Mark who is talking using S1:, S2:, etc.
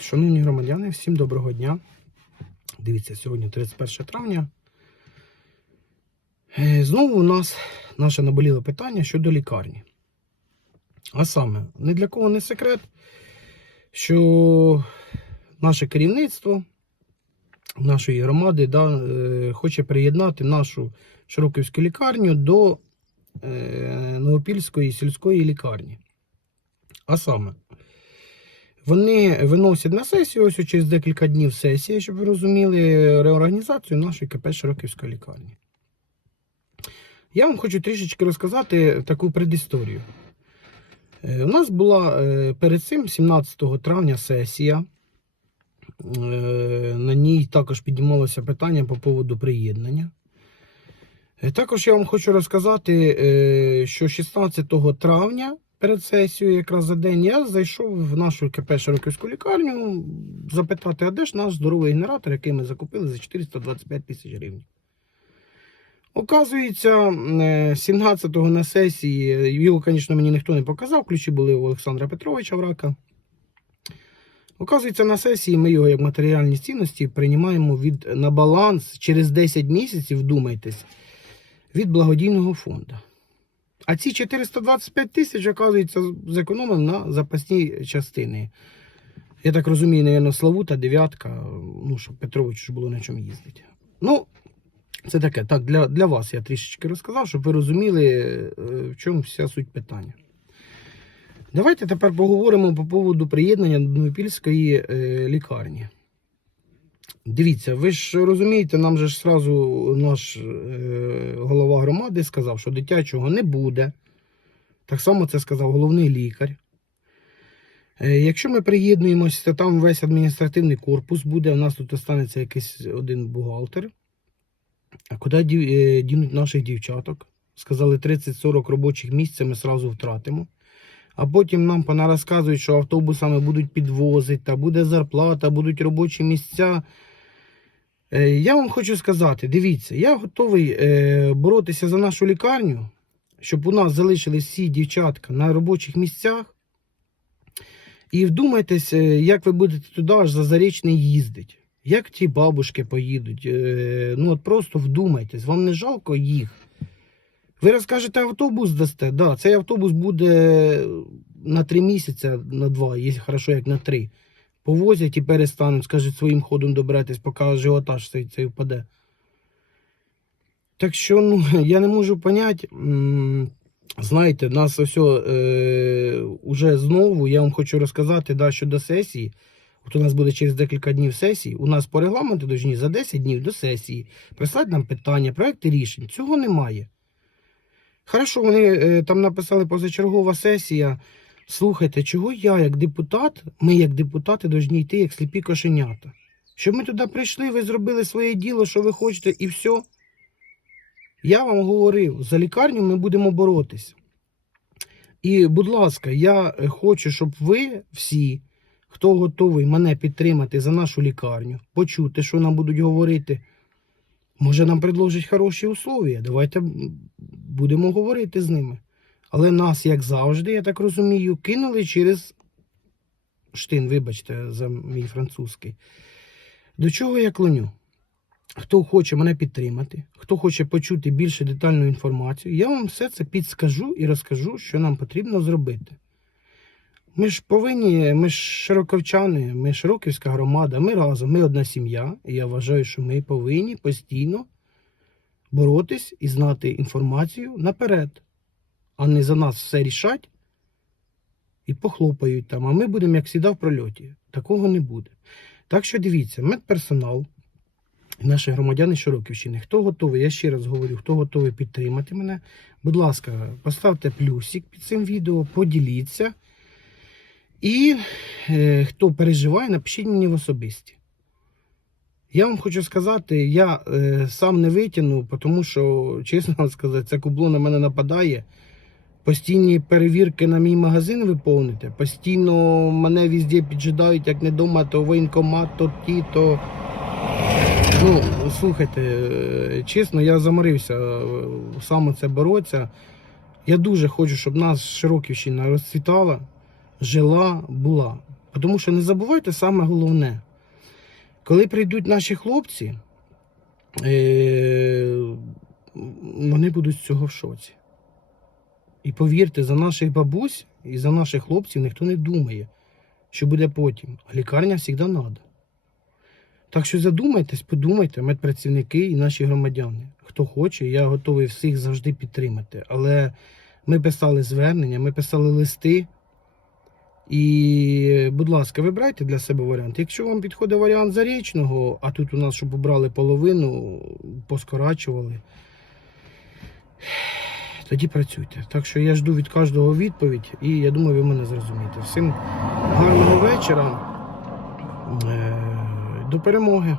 S1: Шановні громадяни, всім доброго дня. Дивіться, сьогодні 31 травня. Е, Знову у нас наше наболіле питання щодо лікарні. А саме, ні для кого не секрет, що наше керівництво нашої громади да, е, хоче приєднати нашу Широківську лікарню до е, Новопільської сільської лікарні. А саме, вони виносять на сесію, ось через декілька днів сесії, щоб ви розуміли, реорганізацію нашої КП Широківської лікарні. Я вам хочу трішечки розказати таку предісторію. Е, У нас була е, перед цим 17 травня сесія. Е, На ній також піднімалося питання по поводу приєднання. Також я вам хочу розказати, що 16 травня перед сесією, якраз за день, я зайшов в нашу КП Широківську лікарню запитати, а де ж наш здоровий генератор, який ми закупили за 425 тисяч гривень. Оказується, е, 17-го на сесії, його, звісно, мені ніхто не показав, ключі були у Олександра Петровича Врака. Оказується, на сесії ми його як матеріальні цінності приймаємо від, на баланс через 10 місяців, вдумайтесь, від благодійного фонду. А ці 425 тисяч, оказується, зекономив на запасні частини. Я так розумію, навіть Славута, дев'ятка, ну, щоб Петровичу ж було на чому їздити. Ну, це таке. Так, для, для вас я трішечки розказав, щоб ви розуміли, е, в чому вся суть питання. Давайте тепер поговоримо по поводу приєднання до Новопільської е, лікарні. Дивіться, ви ж розумієте, нам же ж сразу наш е, голова громади сказав, що дитячого не буде. Так само це сказав головний лікар. Е, Якщо ми приєднуємося, то там весь адміністративний корпус буде. У нас тут останеться якийсь один бухгалтер. А куди е, дінуть наших дівчаток? Сказали, 30-40 робочих місць ми сразу втратимо. А потім нам понарозказують, що автобусами будуть підвозити, та буде зарплата, будуть робочі місця. Е, Я вам хочу сказати: дивіться, я готовий е, боротися за нашу лікарню, щоб у нас залишились всі дівчатка на робочих місцях. І вдумайтесь, е, як ви будете туди аж за зарічний їздити. Як ті бабушки поїдуть. Ну от просто вдумайтесь, вам не жалко їх. Ви розкажете, автобус дасте? Да, цей автобус буде на три місяці, на два, є хорошо, як на три. Повозять і перестануть, скажуть, своїм ходом доберетесь, поки ажіотаж цей, цей впаде. Так що, ну, я не можу поняти. Знаєте, нас ось е, уже знову, я вам хочу розказати, да, щодо сесії. От у нас буде через декілька днів сесії. У нас по регламенту должні за 10 днів до сесії прислати нам питання, проекти рішень. Цього немає. Хорошо, вони е, там написали позачергова сесія. Слухайте, чого я, як депутат, ми, як депутати, повинні йти, як сліпі кошенята. Щоб ми туди прийшли, ви зробили своє діло, що ви хочете, і все. Я вам говорив, за лікарню ми будемо боротися. І, будь ласка, я е, хочу, щоб ви всі, хто готовий мене підтримати за нашу лікарню, почути, що нам будуть говорити. Може, нам предложать хороші условия. Давайте будемо говорити з ними. Але нас, як завжди, я так розумію, кинули через штин, вибачте, за мій французький. До чого я клоню? Хто хоче мене підтримати, хто хоче почути більше детальну інформацію, я вам все це підскажу і розкажу, що нам потрібно зробити. Ми ж повинні, ми ж широковчани, ми широківська громада, ми разом, ми одна сім'я. І я вважаю, що ми повинні постійно боротись і знати інформацію наперед, а не за нас все рішать і похлопають там. А ми будемо, як завжди, в прольоті. Такого не буде. Так що дивіться, медперсонал, наші громадяни Широківщини, хто готовий, я ще раз говорю, хто готовий підтримати мене, будь ласка, поставте плюсик під цим відео, поділіться. І е, хто переживає, напишіть мені в особисті. Я вам хочу сказати, я е, сам не витягну, тому що, чесно сказати, це кубло на мене нападає. Постійні перевірки на мій магазин виповнити. Постійно мене везде піджидають, як не дома, то воєнкомат, то ті, то. Ну, слухайте, е, чесно, я заморився е, саме це боротися. Я дуже хочу, щоб нас Широківщина розцвітала, жила, була. Тому що не забувайте саме головне. Коли прийдуть наші хлопці, е, вони будуть з цього в шоці. І повірте, за наших бабусь і за наших хлопців ніхто не думає, що буде потім. А лікарня завжди треба. Так що задумайтесь, подумайте, медпрацівники і наші громадяни. Хто хоче, я готовий всіх завжди підтримати. Але ми писали звернення, ми писали листи. І, будь ласка, вибирайте для себе варіант. Якщо вам підходить варіант зарічного, а тут у нас, щоб обрали половину, поскорачували, тоді працюйте. Так що я жду від кожного відповідь, і я думаю, ви мене зрозумієте. Всім гарного вечора. Е, До перемоги.